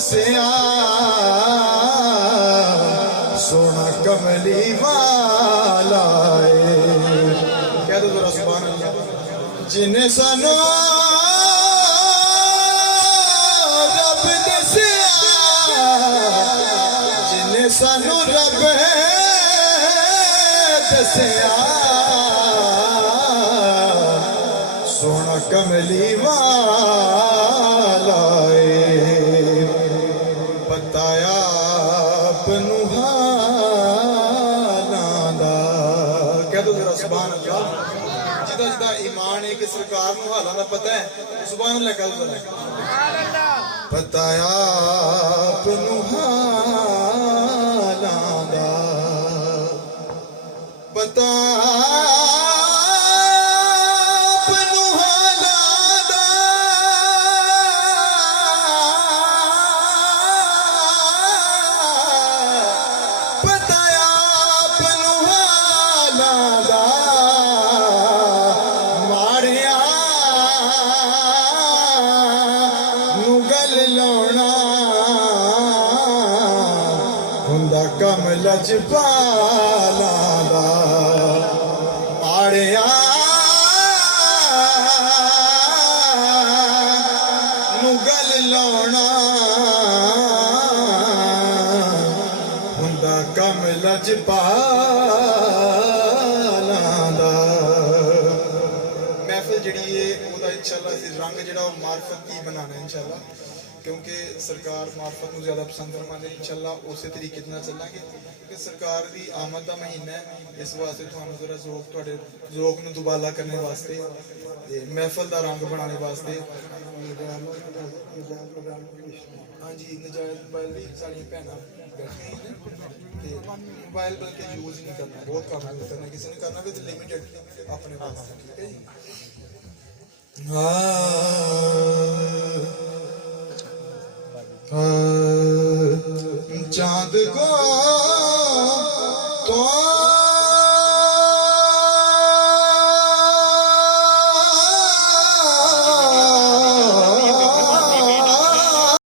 दसिया सोना कमली वाला कह दो जरा सुभान अल्लाह। जिन्हें सानू रब दसिया जिन्हें सानू रब दसिया सोना कमली वाला बताया अपनू हालां दा कह दो जरा सुभान अल्लाह। जिदा जिदा ईमान है कि सरकार नू हालां दा पता है सुभान अल्लाह कह दो जरा। बताया अपनू हालां दा बता कम लजपाला दा माड़िया नू गल लाउणा हुंदा कम लजपाला दा। महफिल जिहड़ी है ओहदा इंशाअल्लाह रंग जिहड़ा मार्फत की बनाना इंशाअल्लाह, क्योंकि सरकार मार्फत को ज़्यादा पसंद फरमाते हैं। इंशाअल्लाह उस तरीके नाल चलांगे कि सरकार की आमद का महीना है, इस वास्ते तुहानू जरा ज़ोक नू दुबाला करने वास्ते महफिल का रंग बनाने वास्ते हाँ जी नजायज़ मोबाइल भी साड़ी भैन बैठे हैं मोबाइल बल्कि यूज़ नहीं करना, बहुत कम यूज़ करना, किसी ने करना भी तो लिमिटेड अपने वास्ते, ठीक है जी। चांद को